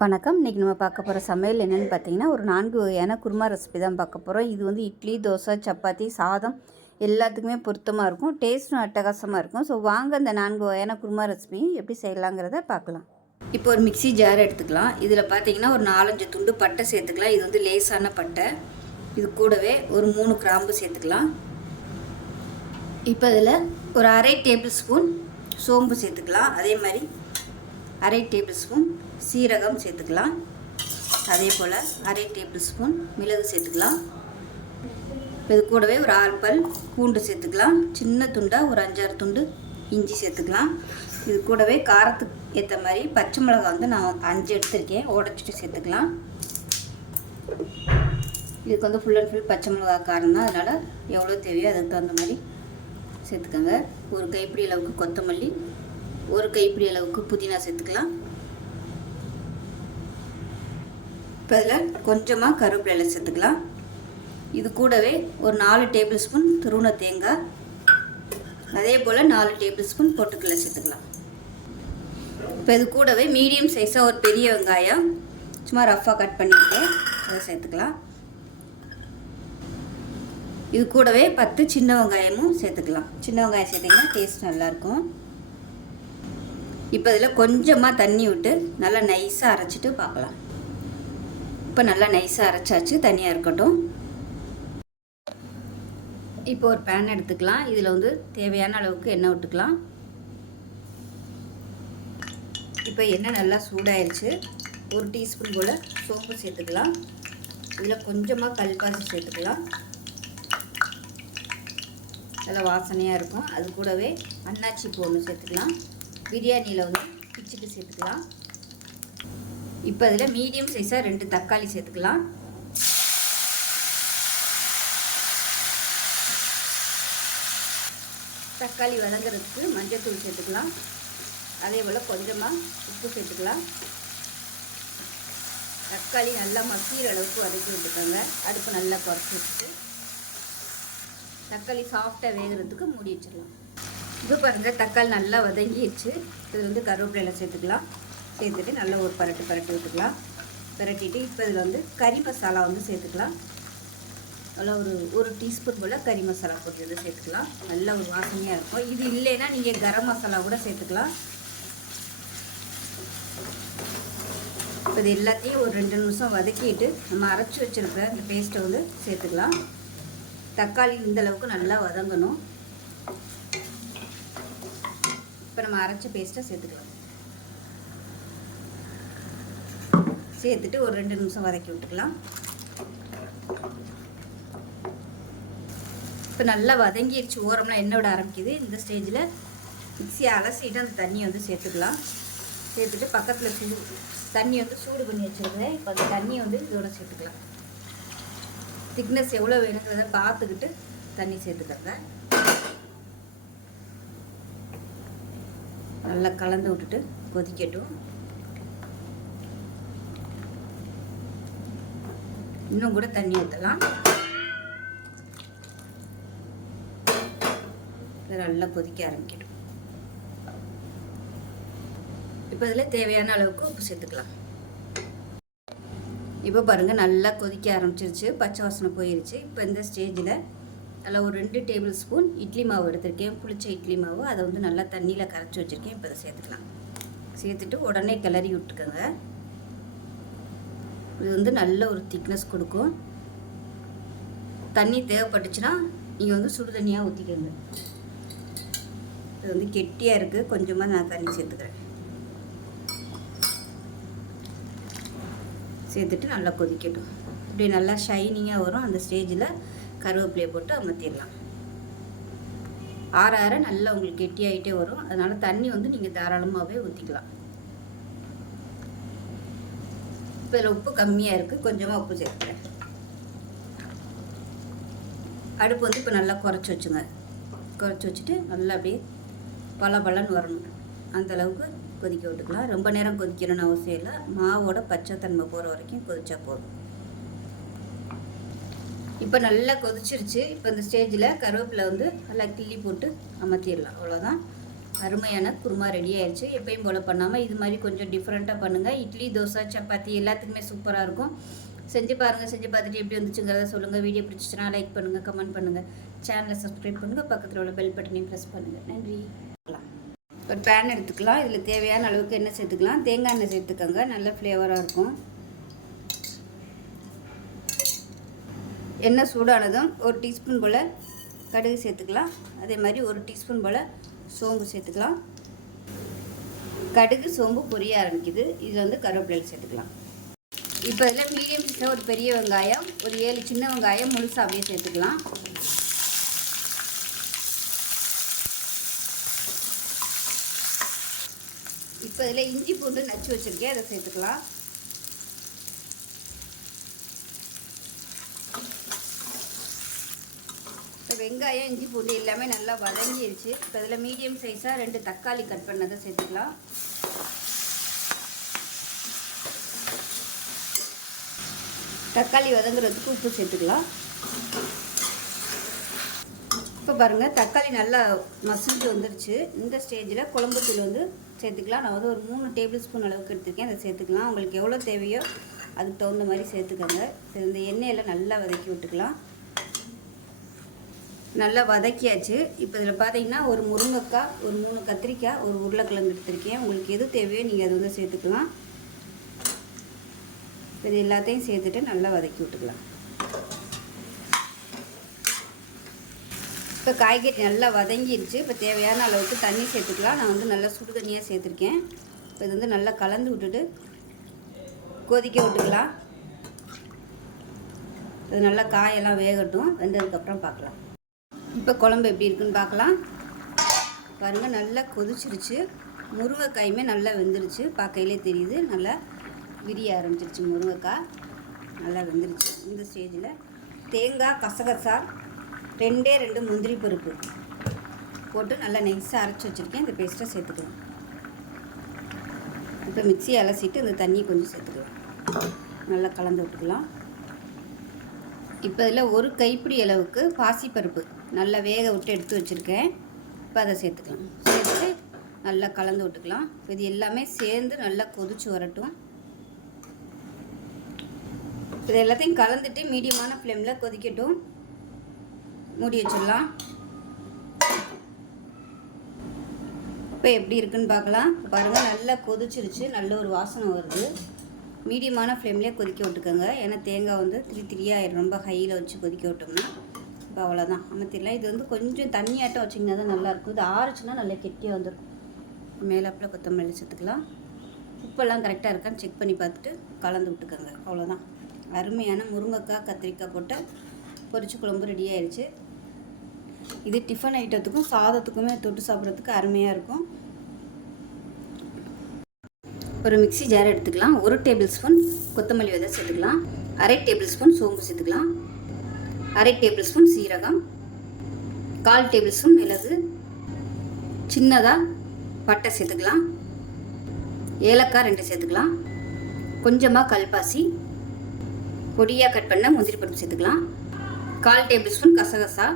வணக்கம். இன்றைக்கி நம்ம பார்க்க போகிற சமையல் என்னென்னு பார்த்தீங்கன்னா, ஒரு 4 வகையான குருமா ரெசிபி தான் பார்க்க போகிறோம். இது வந்து இட்லி, தோசை, சப்பாத்தி, சாதம் எல்லாத்துக்குமே பொருத்தமாக இருக்கும். டேஸ்ட்டும் அட்டகாசமாக இருக்கும். ஸோ வாங்க இந்த 4 வகையான குருமா ரெசிபியும் எப்படி செய்யலாங்கிறத பார்க்கலாம். இப்போ ஒரு மிக்ஸி ஜார் எடுத்துக்கலாம். இதில் பார்த்தீங்கன்னா ஒரு 4-5 துண்டு பட்டை சேர்த்துக்கலாம். இது வந்து லேசான பட்டை. இது கூடவே ஒரு 3 கிராம்பு சேர்த்துக்கலாம். இப்போ இதில் ஒரு 1/2 டேபிள் ஸ்பூன் சோம்பு சேர்த்துக்கலாம். அதே மாதிரி 1/2 டேபிள் ஸ்பூன் சீரகம் சேர்த்துக்கலாம். அதே போல் 1/2 டேபிள் ஸ்பூன் மிளகு சேர்த்துக்கலாம். இது கூடவே ஒரு 6 பல் பூண்டு சேர்த்துக்கலாம். சின்ன துண்டாக ஒரு 5-6 துண்டு இஞ்சி சேர்த்துக்கலாம். இது கூடவே காரத்துக்கு ஏற்ற மாதிரி பச்சை மிளகாய் வந்து நான் 5 எடுத்துருக்கேன், உடச்சிட்டு சேர்த்துக்கலாம். இதுக்கு வந்து ஃபுல் அண்ட் ஃபுல் பச்சை மிளகாய் காரம் தான், அதனால் எவ்வளோ தேவையோ அதுக்கு தகுந்த மாதிரி சேர்த்துக்கோங்க. ஒரு கைப்பிடி அளவுக்கு கொத்தமல்லி, ஒரு கைப்பிடி அளவுக்கு புதினா சேர்த்துக்கலாம். இப்போ இதில் கொஞ்சமாக கருவேப்பிலை சேர்த்துக்கலாம். இது கூடவே ஒரு 4 டேபிள் ஸ்பூன் துருவன தேங்காய், அதே போல் 4 டேபிள் ஸ்பூன் பொட்டுக்கடலை சேர்த்துக்கலாம். இப்போ இது கூடவே மீடியம் சைஸாக ஒரு பெரிய வெங்காயம் சும்மா ரஃப்பாக கட் பண்ணிட்டு அதை சேர்த்துக்கலாம். இது கூடவே 10 சின்ன வெங்காயமும் சேர்த்துக்கலாம். சின்ன வெங்காயம் சேர்த்திங்கன்னா டேஸ்ட் நல்லாயிருக்கும். இப்போ இதில் கொஞ்சமாக தண்ணி விட்டு நல்லா நைஸாக அரைச்சிட்டு பார்க்கலாம். இப்போ நல்லா நைஸாக அரைச்சாச்சு, தனியாக இருக்கட்டும். இப்போ ஒரு பேன் எடுத்துக்கலாம். இதில் வந்து தேவையான அளவுக்கு எண்ணெய் விட்டுக்கலாம். இப்போ எண்ணெய் நல்லா சூடாயிருச்சு. ஒரு டீஸ்பூன் போல் சோம்பு சேர்த்துக்கலாம். இதில் கொஞ்சமாக கல்பாசி சேர்த்துக்கலாம். நல்லா வாசனையாக இருக்கும். அது கூடவே அன்னாச்சி பூ ஒன்று சேர்த்துக்கலாம். பிரியாணியில் வந்து பிச்சுட்டு சேர்த்துக்கலாம். இப்போ இதில் மீடியம் சைஸாக 2 தக்காளி சேர்த்துக்கலாம். தக்காளி வதங்கிறதுக்கு மஞ்சள்தூள் சேர்த்துக்கலாம். அதே போல் கொஞ்சமாக உப்பு சேர்த்துக்கலாம். தக்காளி நல்லா மசிகிற அளவுக்கு வதக்கி விட்டுக்கோங்க. அடுப்பு நல்லா குறைச்சி வச்சுட்டு தக்காளி சாஃப்டாக வேகிறதுக்கு மூடி வச்சிடலாம். இது பாருங்கள், தக்காளி நல்லா வதங்கிடுச்சு. இது வந்து கருவேப்பிலை சேர்த்துக்கலாம். சேர்த்துட்டு நல்லா ஒரு பரட்டி விட்டுக்கலாம். பரட்டிட்டு இப்போ இதில் வந்து கறி மசாலா வந்து சேர்த்துக்கலாம். நல்லா ஒரு டீஸ்பூன் போல் கறி மசாலா போட்டு இதை சேர்த்துக்கலாம். நல்லா ஒரு வாசனையாக இருக்கும். இது இல்லைன்னா நீங்கள் கரம் மசாலா கூட சேர்த்துக்கலாம். இப்போ இது எல்லாத்தையும் ஒரு 2 நிமிஷம் வதக்கிட்டு நம்ம அரைச்சி வச்சுருக்க இந்த பேஸ்ட்டை வந்து சேர்த்துக்கலாம். தக்காளி இந்தளவுக்கு நல்லா வதங்கணும். இப்போ நம்ம அரைச்ச பேஸ்ட்டை சேர்த்துக்கலாம். சேர்த்துட்டு ஒரு 2 நிமிஷம் வதக்கி விட்டுக்கலாம். இப்போ நல்லா வதங்கிடுச்சு. ஓரம்லாம் எண்ணெய் விட ஆரம்பிக்குது. இந்த ஸ்டேஜில் மிக்ஸியை அலசிட்டு அந்த தண்ணியை வந்து சேர்த்துக்கலாம். சேர்த்துட்டு பக்கத்தில் தண்ணி வந்து சூடு பண்ணி வச்சுருக்கேன். இப்போ அந்த தண்ணியை வந்து இதோட சேர்த்துக்கலாம். திக்னஸ் எவ்வளோ வேணுங்கிறத பார்த்துக்கிட்டு தண்ணி சேர்த்துக்கங்க. நல்லா கலந்து விட்டுட்டு கொதிக்கட்டும். இன்னும் கூட தண்ணி ஊற்றலாம். நல்லா கொதிக்க ஆரம்பிக்கட்டும். இப்போ இதில் தேவையான அளவுக்கு உப்பு சேர்த்துக்கலாம். இப்போ பாருங்கள், நல்லா கொதிக்க ஆரம்பிச்சிருச்சு. பச்சை வாசனை போயிருச்சு. இப்போ இந்த ஸ்டேஜில் அதில் ஒரு 2 டேபிள் ஸ்பூன் இட்லி மாவு எடுத்திருக்கேன். புளிச்ச இட்லி மாவு. அதை வந்து நல்லா தண்ணியில் கரைச்சி வச்சுருக்கேன். இப்போ அதை சேர்த்துக்கலாம். சேர்த்துட்டு உடனே கிளறி விட்டுக்கோங்க. இது வந்து நல்ல ஒரு திக்னஸ் கொடுக்கும். தண்ணி தேவைப்பட்டுச்சுன்னா நீங்கள் வந்து சுடு தண்ணியாக ஊற்றிக்கோங்க. இது வந்து கெட்டியாக இருக்குது. கொஞ்சமாக நான் தண்ணி சேர்த்துக்கிறேன். சேர்த்துட்டு நல்லா கொதிக்கட்டும். இப்படி நல்லா ஷைனிங்காக வரும். அந்த ஸ்டேஜில் கருவேப்பிலையை போட்டு அமர்த்திடலாம். ஆற நல்லா உங்களுக்கு கெட்டியாகிட்டே வரும். அதனால் தண்ணி வந்து நீங்கள் தாராளமாகவே ஊற்றிக்கலாம். இப்போ இதில் உப்பு கம்மியாக இருக்குது. கொஞ்சமாக உப்பு சேர்த்துக்கிறேன். அடுப்பு வந்து இப்போ நல்லா குறைச்சி வச்சுங்க. குறைச்சி வச்சுட்டு நல்லா அப்படியே பலன்னு வரணும். அந்தளவுக்கு கொதிக்க விட்டுக்கலாம். ரொம்ப நேரம் கொதிக்கணும்னு அவசியம் இல்லை. மாவோட பச்சை தன்மை போகிற வரைக்கும் கொதிச்சா போதும். இப்போ நல்லா கொதிச்சிருச்சு. இப்போ இந்த ஸ்டேஜில் கருவேப்பிலை வந்து நல்லா கிள்ளி போட்டு அமர்த்திடலாம். அவ்வளோதான். அருமையான குருமா ரெடி ஆயிடுச்சு. எப்பயும் போல் பண்ணாமல் இது மாதிரி கொஞ்சம் டிஃப்ரெண்ட்டாக பண்ணுங்கள். இட்லி, தோசை, சப்பாத்தி எல்லாத்துக்குமே சூப்பராக இருக்கும். செஞ்சு பாருங்கள். செஞ்சு பார்த்துட்டு எப்படி வந்துச்சுங்கிறத சொல்லுங்கள். வீடியோ பிடிச்சிச்சுன்னா லைக் பண்ணுங்கள், கமெண்ட் பண்ணுங்கள், சேனலை சப்ஸ்கிரைப் பண்ணுங்கள், பக்கத்தில் உள்ள பெல் பட்டனையும் ப்ரெஸ் பண்ணுங்கள். நன்றி. ஒரு பேன் எடுத்துக்கலாம். இதில் தேவையான அளவுக்கு எண்ணெய் சேர்த்துக்கலாம். தேங்காய் எண்ணெய் சேர்த்துக்கோங்க, நல்ல ஃப்ளேவராக இருக்கும். எண்ணெய் சூடானதும் ஒரு டீஸ்பூன் போல் கடுகு சேர்த்துக்கலாம். அதே மாதிரி ஒரு டீஸ்பூன் போல் சோம்பு சேர்த்துக்கலாம். கடுகு சோம்பு பொரிய ஆரம்பிக்குது. இதில் வந்து கருவேப்பிலை சேர்த்துக்கலாம். இப்போ இதில் மீடியம் சைஸில் ஒரு பெரிய வெங்காயம், ஒரு 7 சின்ன வெங்காயம் முழுசாக அப்படியே சேர்த்துக்கலாம். இப்போ இதில் இஞ்சி பூண்டு நச்சு வச்சுருக்கேன், அதை சேர்த்துக்கலாம். இப்போ வெங்காயம், இஞ்சி பூண்டு எல்லாமே நல்லா வதங்கிடுச்சு. இப்போ இதில் மீடியம் சைஸாக 2 தக்காளி கட் பண்ணதை சேர்த்துக்கலாம். தக்காளி வதங்குறதுக்கு உப்பு சேர்த்துக்கலாம். இப்போ பாருங்கள், தக்காளி நல்லா மசிஞ்சு வந்துருச்சு. இந்த ஸ்டேஜில் குழம்புத்தூள் வந்து சேர்த்துக்கலாம். நான் வந்து ஒரு 3 டேபிள் ஸ்பூன் அளவுக்கு எடுத்துருக்கேன், அதை சேர்த்துக்கலாம். உங்களுக்கு எவ்வளோ தேவையோ அதுக்கு தகுந்த மாதிரி சேர்த்துக்கோங்க. இந்த எண்ணெயில் நல்லா வதக்கி விட்டுக்கலாம். நல்லா வதக்கியாச்சு. இப்போ இதில் பார்த்தீங்கன்னா ஒரு முருங்கைக்காய், ஒரு 3 கத்திரிக்காய், ஒரு உருளைக்கிழங்கு எடுத்துருக்கேன். உங்களுக்கு எது தேவையோ நீங்கள் அதை வந்து சேர்த்துக்கலாம். இது எல்லாத்தையும் சேர்த்துட்டு நல்லா வதக்கி விட்டுக்கலாம். இப்போ காய்கறி நல்லா வதங்கிடுச்சு. இப்போ தேவையான அளவுக்கு தண்ணி சேர்த்துக்கலாம். நான் வந்து நல்லா சுடு தண்ணியாக சேர்த்துருக்கேன். இப்போ இது வந்து நல்லா கலந்து விட்டுட்டு கொதிக்க விட்டுக்கலாம். இது நல்லா காயெல்லாம் வேகட்டும். வெந்ததுக்கப்புறம் பார்க்கலாம். இப்போ குழம்பு எப்படி இருக்குன்னு பார்க்கலாம். பாருங்கள், நல்லா கொதிச்சிருச்சு. முருங்கைக்காயுமே நல்லா வெந்துருச்சு. பார்க்கையிலே தெரியுது, நல்லா விரிய ஆரம்பிச்சிருச்சு. முருங்கைக்காய் நல்லா வெந்துருச்சு. இந்த ஸ்டேஜில் தேங்காய், கசகசா, 2 முந்திரி பருப்பு போட்டு நல்லா நைஸாக அரைச்சி வச்சுருக்கேன். இந்த பேஸ்ட்டை சேர்த்துக்கலாம். இப்போ மிக்ஸி அலசிட்டு இந்த தண்ணி கொஞ்சம் சேர்த்துக்கலாம். நல்லா கலந்து விட்டுக்கலாம். இப்போ இதில் ஒரு கைப்பிடி அளவுக்கு பாசிப்பருப்பு நல்லா வேக விட்டு எடுத்து வச்சுருக்கேன். இப்போ அதை சேர்த்துக்கலாம். சேர்த்துட்டு நல்லா கலந்து விட்டுக்கலாம். இது எல்லாமே சேர்ந்து நல்லா கொதிச்சு வரட்டும். இது எல்லாத்தையும் கலந்துட்டு மீடியமான ஃப்ளேமில் கொதிக்கட்டும். மூடி வச்சிடலாம். இப்போ எப்படி இருக்குன்னு பார்க்கலாம். பாருங்கள், நல்லா கொதிச்சிருச்சு. நல்ல ஒரு வாசனை வருது. மீடியமான ஃப்ளேம்லேயே கொதிக்க விட்டுக்கோங்க. ஏன்னா தேங்காய் வந்து திரியாக ரொம்ப ஹையில் வச்சு கொதிக்க விட்டோம்னா இப்போ அவ்வளோதான், அமர்த்திடலாம். இது வந்து கொஞ்சம் தண்ணியாட்டம் வச்சிங்கன்னா தான் நல்லாயிருக்கும். இது ஆறுச்சுன்னா நல்லா கெட்டியாக வந்துடும். மேலாப்பில் கொத்தமல்லி சேர்த்துக்கலாம். உப்பெல்லாம் கரெக்டாக இருக்கான்னு செக் பண்ணி பார்த்துட்டு கலந்து விட்டுக்கோங்க. அவ்வளோதான், அருமையான முருங்கைக்காய், கத்திரிக்காய் போட்டு பொரிச்சு குழம்பு ரெடி ஆயிடுச்சு. இது டிஃபன் ஐட்டத்துக்கும் சாதத்துக்குமே தொட்டு சாப்பிட்றதுக்கு அருமையாக இருக்கும். ஒரு மிக்ஸி ஜார் எடுத்துக்கலாம். 1 டேபிள் ஸ்பூன் கொத்தமல்லி விதை சேர்த்துக்கலாம். 1/2 டேபிள் ஸ்பூன் சோம்பு சேர்த்துக்கலாம். 1/2 டேபிள் ஸ்பூன் சீரகம், 1/4 டேபிள் ஸ்பூன் மிளகு, சின்னதாக பட்டை சேர்த்துக்கலாம். ஏலக்காய் 2 சேர்த்துக்கலாம். கொஞ்சமாக கல்பாசி, பொடியாக கட் பண்ண முந்திரி பருப்பு சேர்த்துக்கலாம். 1/4 டேபிள் ஸ்பூன் கசகசா,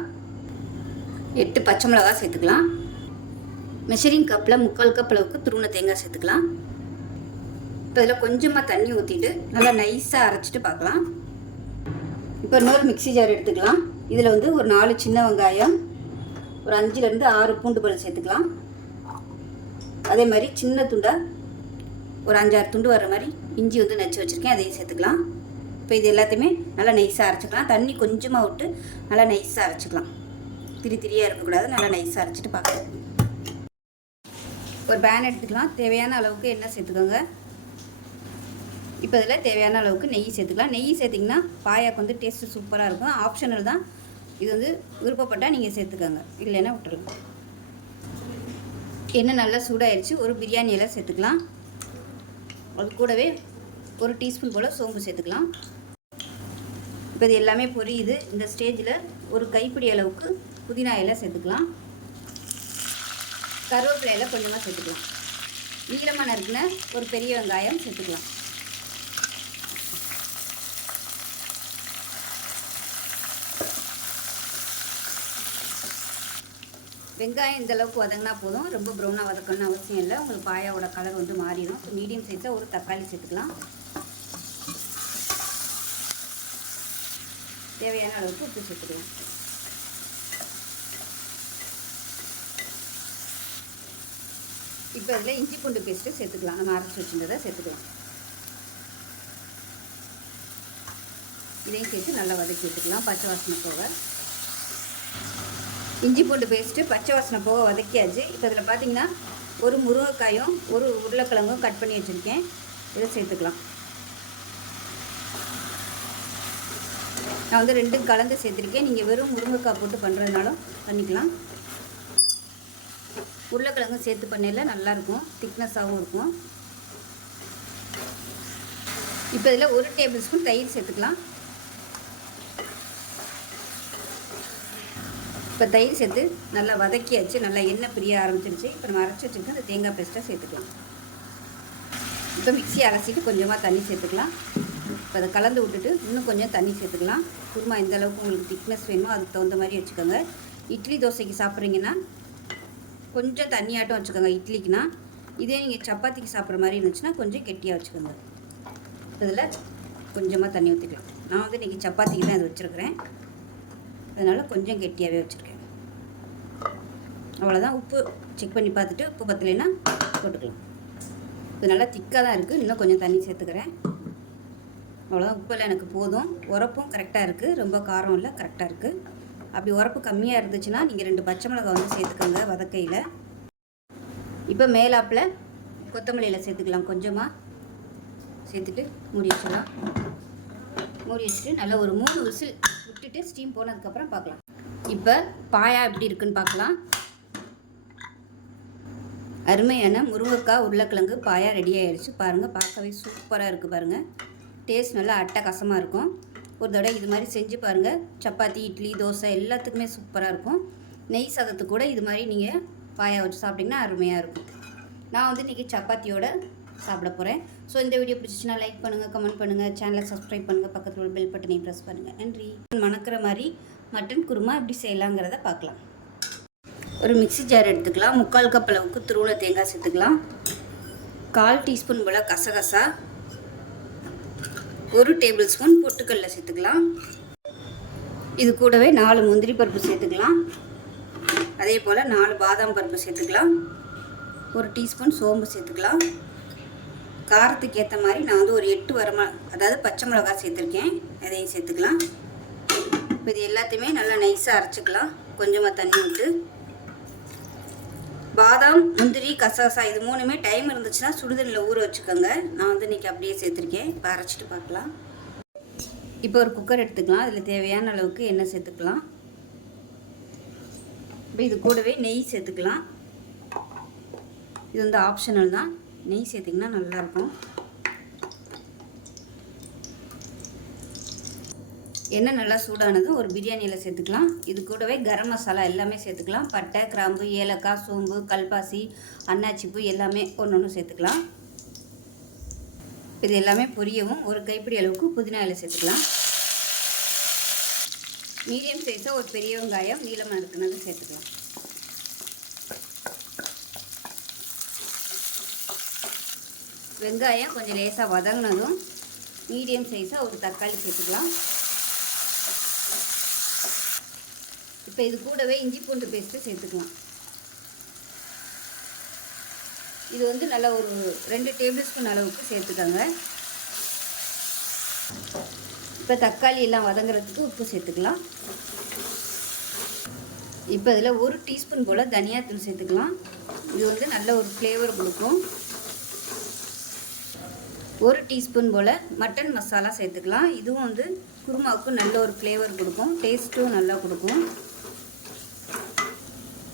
8 பச்சை மிளகா சேர்த்துக்கலாம். மெஷரிங் கப்பில் 3/4 கப் அளவுக்கு துருவின தேங்காய் சேர்த்துக்கலாம். இப்போ இதில் கொஞ்சமாக தண்ணி ஊற்றிட்டு நல்லா நைஸாக அரைச்சிட்டு பார்க்கலாம். இப்போ இன்னொரு மிக்ஸி ஜார் எடுத்துக்கலாம். இதில் வந்து ஒரு 4 சின்ன வெங்காயம், ஒரு 5லேருந்து 6 பூண்டு பல் சேர்த்துக்கலாம். அதே மாதிரி சின்ன துண்டாக ஒரு 5-6 துண்டு வர மாதிரி இஞ்சி வந்து நச்சு வச்சுருக்கேன், அதையும் சேர்த்துக்கலாம். இப்போ இது எல்லாத்தையுமே நல்லா நைஸாக அரைச்சிக்கலாம். தண்ணி கொஞ்சமாக விட்டு நல்லா நைஸாக அரைச்சிக்கலாம். திரியாக இருக்கக்கூடாது. நல்லா நைஸாக அரைச்சிட்டு பார்க்கலாம். ஒரு பேன் எடுத்துக்கலாம். தேவையான அளவுக்கு எண்ணெய் சேர்த்துக்கோங்க. இப்போ இதில் தேவையான அளவுக்கு நெய் சேர்த்துக்கலாம். நெய் சேர்த்திங்கன்னா பாயாக்கு வந்து டேஸ்ட்டு சூப்பராக இருக்கும். ஆப்ஷனல் தான், இது வந்து விருப்பப்பட்டால் நீங்கள் சேர்த்துக்கோங்க, இல்லைன்னா விட்டுருங்க. எண்ணெய் நல்லா சூடாயிருச்சு. ஒரு பிரியாணி இலை சேர்த்துக்கலாம். அது கூடவே ஒரு டீஸ்பூன் போல் சோம்பு சேர்த்துக்கலாம். இப்போ இது எல்லாமே பொரியுது. இந்த ஸ்டேஜில் ஒரு கைப்பிடி அளவுக்கு புதினா இலை சேர்த்துக்கலாம். கருவேப்பிலை இலை கொஞ்சமாக சேர்த்துக்கலாம். நீளமாக நறுக்கின ஒரு பெரிய வெங்காயம் சேர்த்துக்கலாம். வெங்காயம் இந்த அளவுக்கு வதங்கினா போதும், ரொம்ப ப்ரௌனாக வதக்கணும்னு அவசியம் இல்லை. உங்களுக்கு பாயாவோட கலர் வந்து மாறிடும். ஸோ மீடியம் சைஸாக ஒரு தக்காளி சேர்த்துக்கலாம். தேவையான அளவுக்கு உப்பு சேர்த்துக்கலாம். இப்போ அதில் இஞ்சி பூண்டு பேஸ்ட்டு சேர்த்துக்கலாம். நம்ம அரைச்சி வச்சுருந்ததை சேர்த்துக்கலாம். இதையும் சேர்த்து நல்லா வதக்கி விட்டுக்கலாம் பச்சை வாசனை போக. இஞ்சி பூண்டு பேஸ்ட்டு பச்சை வாசனை போக வதக்கியாச்சு. இப்போ இதில் பார்த்தீங்கன்னா ஒரு முருங்கைக்காயும் ஒரு உருளைக்கிழங்கும் கட் பண்ணி வச்சுருக்கேன். இதை சேர்த்துக்கலாம். நான் வந்து ரெண்டும் கலந்து சேர்த்துருக்கேன். நீங்கள் வெறும் முருங்கைக்காய் போட்டு பண்ணுறதுனாலும் பண்ணிக்கலாம். உருளைக்கிழங்கும் சேர்த்து பண்ணையில் நல்லாயிருக்கும், திக்னஸாகவும் இருக்கும். இப்போ இதில் 1 டேபிள் ஸ்பூன் தயிர் சேர்த்துக்கலாம். இப்போ தயிர் சேர்த்து நல்லா வதக்கியாச்சு. நல்லா எண்ணெய் பிரிய ஆரம்பிச்சிருச்சு. இப்போ நம்ம அரைச்சி வச்சுட்டு அந்த தேங்காய் பேஸ்ட்டை சேர்த்துக்கலாம். இப்போ மிக்ஸி அரைச்சிட்டு கொஞ்சமாக தண்ணி சேர்த்துக்கலாம். இப்போ அதை கலந்து விட்டுட்டு இன்னும் கொஞ்சம் தண்ணி சேர்த்துக்கலாம். குருமா எந்த அளவுக்கு உங்களுக்கு திக்னஸ் வேணுமோ அதுக்கு தகுந்த மாதிரி வச்சுக்கோங்க. இட்லி தோசைக்கு சாப்பிட்றீங்கன்னா கொஞ்சம் தண்ணியாட்டம் வச்சுக்கோங்க இட்லிக்குனா. இதே நீங்கள் சப்பாத்திக்கு சாப்பிட்ற மாதிரி இருந்துச்சுன்னா கொஞ்சம் கெட்டியாக வச்சுக்கோங்க. இதில் கொஞ்சமாக தண்ணி ஊற்றிக்கலாம். நான் வந்து இன்றைக்கி சப்பாத்திக்கு தான் இது வச்சுருக்கிறேன், அதனால் கொஞ்சம் கெட்டியாகவே வச்சுருக்கேன். அவ்வளோதான். உப்பு செக் பண்ணி பார்த்துட்டு உப்பு பத்தலைன்னா போட்டுக்கலாம். இது நல்லா திக்காக தான் இருக்குது, இன்னும் கொஞ்சம் தண்ணி சேர்த்துக்கிறேன். அவ்வளோதான். உப்பெல்லாம் எனக்கு போதும். உரப்பும் கரெக்டாக இருக்குது, ரொம்ப காரம் இல்லை, கரெக்டாக இருக்குது. அப்படி உரப்பு கம்மியாக இருந்துச்சுன்னா நீங்கள் 2 பச்சை மிளகாய் வந்து சேர்த்துக்கோங்க வதக்கையில். இப்போ மேலாப்பில் கொத்தமல்லியில் சேர்த்துக்கலாம். கொஞ்சமாக சேர்த்துட்டு மூடி வச்சிடலாம். மூடி வச்சுட்டு நல்லா ஒரு 3 விசில் விட்டுட்டு ஸ்டீம் போனதுக்கப்புறம் பார்க்கலாம். இப்போ பாயா எப்படி இருக்குன்னு பார்க்கலாம். அருமையான முருங்கைக்காய் உருளைக்கிழங்கு பாயா ரெடி ஆகிடுச்சு. பாருங்கள், பார்க்கவே சூப்பராக இருக்குது. பாருங்கள், டேஸ்ட் நல்லா அட்டகாசமாக இருக்கும். ஒரு தடவை இது மாதிரி செஞ்சு பாருங்கள். சப்பாத்தி, இட்லி, தோசை எல்லாத்துக்குமே சூப்பராக இருக்கும். நெய் சாதத்துக்கு கூட இது மாதிரி நீங்கள் பாயா வச்சு சாப்பிட்டிங்கன்னா அருமையாக இருக்கும். நான் வந்து இன்றைக்கி சப்பாத்தியோட சாப்பிட போகிறேன். ஸோ இந்த வீடியோ பிடிச்சிச்சுன்னா லைக் பண்ணுங்கள், கமெண்ட் பண்ணுங்கள், சேனலை சப்ஸ்கிரைப் பண்ணுங்கள், பக்கத்தில் உள்ள பெல் பட்டனையும் ப்ரெஸ் பண்ணுங்கள். நன்றி. மணக்கிற மாதிரி மட்டன் குருமா எப்படி செய்யலாங்கிறத பார்க்கலாம். ஒரு மிக்ஸி ஜார் எடுத்துக்கலாம். 3/4 கப் அளவுக்கு துருவன தேங்காய் சேர்த்துக்கலாம். 1/4 டீஸ்பூன் போல் கசகசா, 1 டேபிள் ஸ்பூன் பொட்டுக்கடலை சேர்த்துக்கலாம். இது கூடவே 4 முந்திரி பருப்பு சேர்த்துக்கலாம். அதே போல் 4 பாதாம் பருப்பு சேர்த்துக்கலாம். 1 டீஸ்பூன் சோம்பு சேர்த்துக்கலாம். காரத்துக்கு ஏற்ற மாதிரி நான் வந்து ஒரு 8 அதாவது பச்சை மிளகாய் சேர்த்துருக்கேன், அதையும் சேர்த்துக்கலாம். இப்போ இது எல்லாத்தையுமே நல்லா நைஸாக அரைச்சிக்கலாம். கொஞ்சமாக தண்ணி விட்டு பாதாம், முந்திரி, கசகசா இது 3மே டைம் இருந்துச்சுன்னா சுடுதண்ணில் ஊற வச்சுக்கோங்க. நான் வந்து இன்றைக்கி அப்படியே சேர்த்துருக்கேன். இப்போ அரைச்சிட்டு பார்க்கலாம். இப்போ ஒரு குக்கர் எடுத்துக்கலாம். அதில் தேவையான அளவுக்கு எண்ணெய் சேர்த்துக்கலாம். இப்போ இது கூடவே நெய் சேர்த்துக்கலாம். இது வந்து ஆப்ஷனல் தான், நெய் சேர்த்திங்கன்னா நல்லாயிருக்கும். எண்ணெய் நல்லா சூடானதும் ஒரு பிரியாணியில் சேர்த்துக்கலாம். இது கூடவே கரம் மசாலா எல்லாமே சேர்த்துக்கலாம். பட்டை, கிராம்பு, ஏலக்காய், சோம்பு, கல்பாசி, அன்னாச்சிப்பூ எல்லாமே ஒன்று சேர்த்துக்கலாம். இது எல்லாமே பொரியவும் ஒரு கைப்பிடி அளவுக்கு புதினா இலை சேர்த்துக்கலாம். மீடியம் சைஸாக ஒரு பெரிய வெங்காயம் நீளமாக இருக்கிறது சேர்த்துக்கலாம். வெங்காயம் கொஞ்சம் லேசாக வதங்கினதும் மீடியம் சைஸாக ஒரு தக்காளி சேர்த்துக்கலாம். இப்போ இது கூடவே இஞ்சி பூண்டு பேஸ்ட்டு சேர்த்துக்கலாம். இது வந்து நல்லா ஒரு 2 டேபிள் ஸ்பூன் அளவுக்கு சேர்த்துக்கோங்க. இப்போ தக்காளி எல்லாம் வதங்குறதுக்கு உப்பு சேர்த்துக்கலாம். இப்போ இதில் 1 டீஸ்பூன் போல் தனியாத்தூள் சேர்த்துக்கலாம். இது வந்து நல்ல ஒரு ஃப்ளேவர் கொடுக்கும். 1 டீஸ்பூன் போல் மட்டன் மசாலா சேர்த்துக்கலாம். இதுவும் வந்து குருமாவுக்கு நல்ல ஒரு ஃப்ளேவர் கொடுக்கும், டேஸ்ட்டும் நல்லா கொடுக்கும்.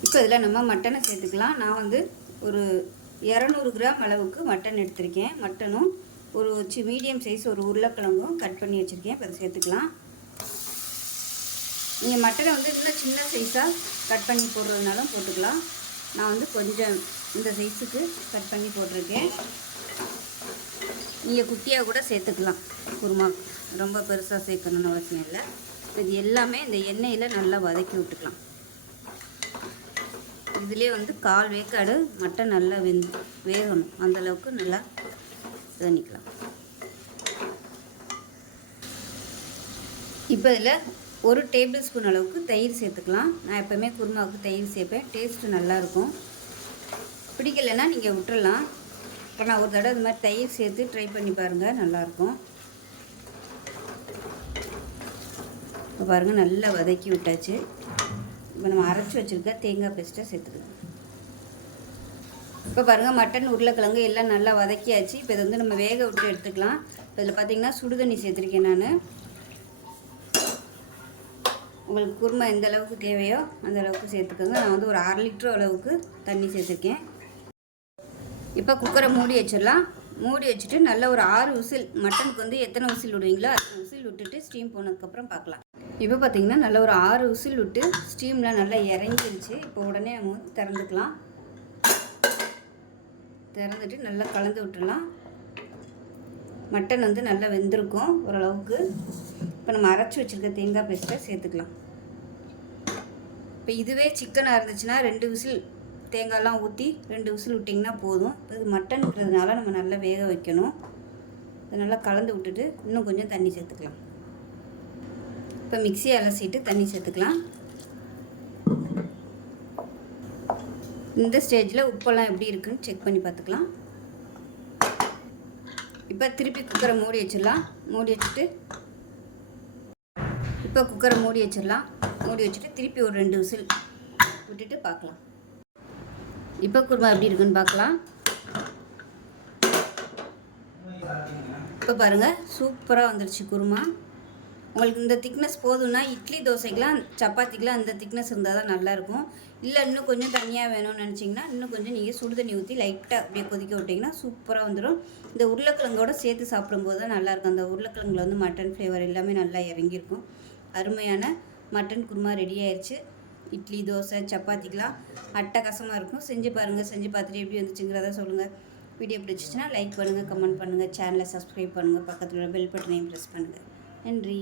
இப்போ இதில் நம்ம மட்டனை சேர்த்துக்கலாம். நான் வந்து ஒரு 200 கிராம் அளவுக்கு மட்டன் எடுத்திருக்கேன். மட்டனும் ஒரு மீடியம் சைஸ் ஒரு உருளைக்கிழங்கும் கட் பண்ணி வச்சுருக்கேன். இப்போ அதை சேர்த்துக்கலாம். நீங்கள் மட்டனை வந்து இன்னும் சின்ன சைஸாக கட் பண்ணி போடுறதுனாலும் போட்டுக்கலாம். நான் வந்து கொஞ்சம் இந்த சைஸுக்கு கட் பண்ணி போட்டிருக்கேன். நீங்கள் குட்டியாக கூட சேர்த்துக்கலாம். குருமா ரொம்ப பெருசாக சேர்க்கணுன்னு அவசியம் இல்லை. இது எல்லாமே இந்த எண்ணெயில் நல்லா வதக்கி விட்டுக்கலாம். இதிலே வந்து 1/4 வேக்காடு மட்டன் நல்லா வேகணும். அந்தளவுக்கு நல்லா பண்ணிக்கலாம். இப்போ இதில் 1 டேபிள் ஸ்பூன் அளவுக்கு தயிர் சேர்த்துக்கலாம். நான் எப்போவுமே குருமாவுக்கு தயிர் சேர்ப்பேன். டேஸ்ட்டு நல்லாயிருக்கும். பிடிக்கலைன்னா நீங்கள் விட்டுறலாம். இப்போ நான் ஒரு தடவை இது மாதிரி தயிர் சேர்த்து ட்ரை பண்ணி பாருங்கள், நல்லாயிருக்கும். இப்போ பாருங்கள் நல்லா வதக்கி விட்டாச்சு. இப்போ நம்ம அரைச்சி வச்சுருக்க தேங்காய் பேஸ்ட்டை சேர்த்துக்கலாம். இப்போ பாருங்கள் மட்டன் உருளைக்கிழங்கு எல்லாம் நல்லா வதக்கியாச்சு. இப்போ இதை வந்து நம்ம வேக விட்டு எடுத்துக்கலாம். இப்போ இதில் பார்த்திங்கன்னா சுடுதண்ணி சேர்த்துருக்கேன் நான். உங்களுக்கு குருமா எந்த அளவுக்கு தேவையோ அந்த அளவுக்கு சேர்த்துக்கோங்க. நான் வந்து ஒரு 1/2 லிட்டர் அளவுக்கு தண்ணி சேர்த்துருக்கேன். இப்போ குக்கரை மூடி வச்சிடலாம். மூடி வச்சுட்டு நல்லா ஒரு 6 விசில், மட்டனுக்கு வந்து எத்தனை விசில் விடுவீங்களோ அத்தனை விசில் விட்டுட்டு ஸ்டீம் போனதுக்கப்புறம் பார்க்கலாம். இப்போ பார்த்திங்கன்னா நல்லா ஒரு 6 விசில் விட்டு ஸ்டீம்லாம் நல்லா இறங்கிருச்சு. இப்போ உடனே நம்ம வந்து திறந்துக்கலாம். திறந்துட்டு நல்லா கலந்து விட்டுடலாம். மட்டன் வந்து நல்லா வெந்திருக்கும் ஓரளவுக்கு. இப்போ நம்ம அரைச்சி வச்சுருக்க தேங்காய் பேஸ்ட்டை சேர்த்துக்கலாம். இப்போ இதுவே சிக்கனாக இருந்துச்சுன்னா 2 விசில் தேங்காயெலாம் ஊற்றி 2 விசில் விட்டிங்கன்னா போதும். இது மட்டன்ன்றதுனால நம்ம நல்லா வேக வைக்கணும். இதை நல்லா கலந்து விட்டுட்டு இன்னும் கொஞ்சம் தண்ணி சேர்த்துக்கலாம். இப்போ மிக்ஸியை அலசிட்டு தண்ணி சேர்த்துக்கலாம். இந்த ஸ்டேஜில் உப்பெல்லாம் எப்படி இருக்குன்னு செக் பண்ணி பார்த்துக்கலாம். இப்போ திருப்பி குக்கரை மூடி வச்சிடலாம். மூடி வச்சுட்டு இப்போ குக்கரை மூடி வச்சிடலாம். மூடி வச்சுட்டு திருப்பி ஒரு 2 விசில் விட்டுட்டு பார்க்கலாம். இப்போ குருமா எப்படி இருக்குன்னு பார்க்கலாம். இப்போ பாருங்கள் சூப்பராக வந்துடுச்சு குருமா. உங்களுக்கு இந்த திக்னஸ் போதும்னா இட்லி தோசைக்கெலாம் சப்பாத்திக்கெலாம் அந்த திக்னஸ் இருந்தால் தான் நல்லாயிருக்கும். இல்லை இன்னும் கொஞ்சம் தண்ணியாக வேணும்னு நினச்சிங்கன்னா இன்னும் கொஞ்சம் நீங்கள் சுடு தண்ணி ஊற்றி லைட்டாக அப்படியே கொதிக்க விட்டிங்கன்னா சூப்பராக வந்துடும். இந்த உருளைக்கிழங்கோட சேர்த்து சாப்பிடும்போது தான் நல்லாயிருக்கும். அந்த உருளைக்கிழங்குல வந்து மட்டன் ஃப்ளேவர் எல்லாமே நல்லா இறங்கியிருக்கும். அருமையான மட்டன் குருமா ரெடி ஆயிடுச்சு. இட்லி தோசை சப்பாத்திக்கெலாம் அட்டகாசமாக இருக்கும். செஞ்சு பாருங்கள். செஞ்சு பார்த்துட்டு எப்படி வந்துச்சுங்கிறத சொல்லுங்கள். வீடியோ பிடிச்சிச்சின்னா லைக் பண்ணுங்கள், கமெண்ட் பண்ணுங்கள், சேனலை சப்ஸ்கிரைப் பண்ணுங்கள், பக்கத்தில் உள்ள பெல் பட்டனையும் ப்ரெஸ் பண்ணுங்கள். நன்றி.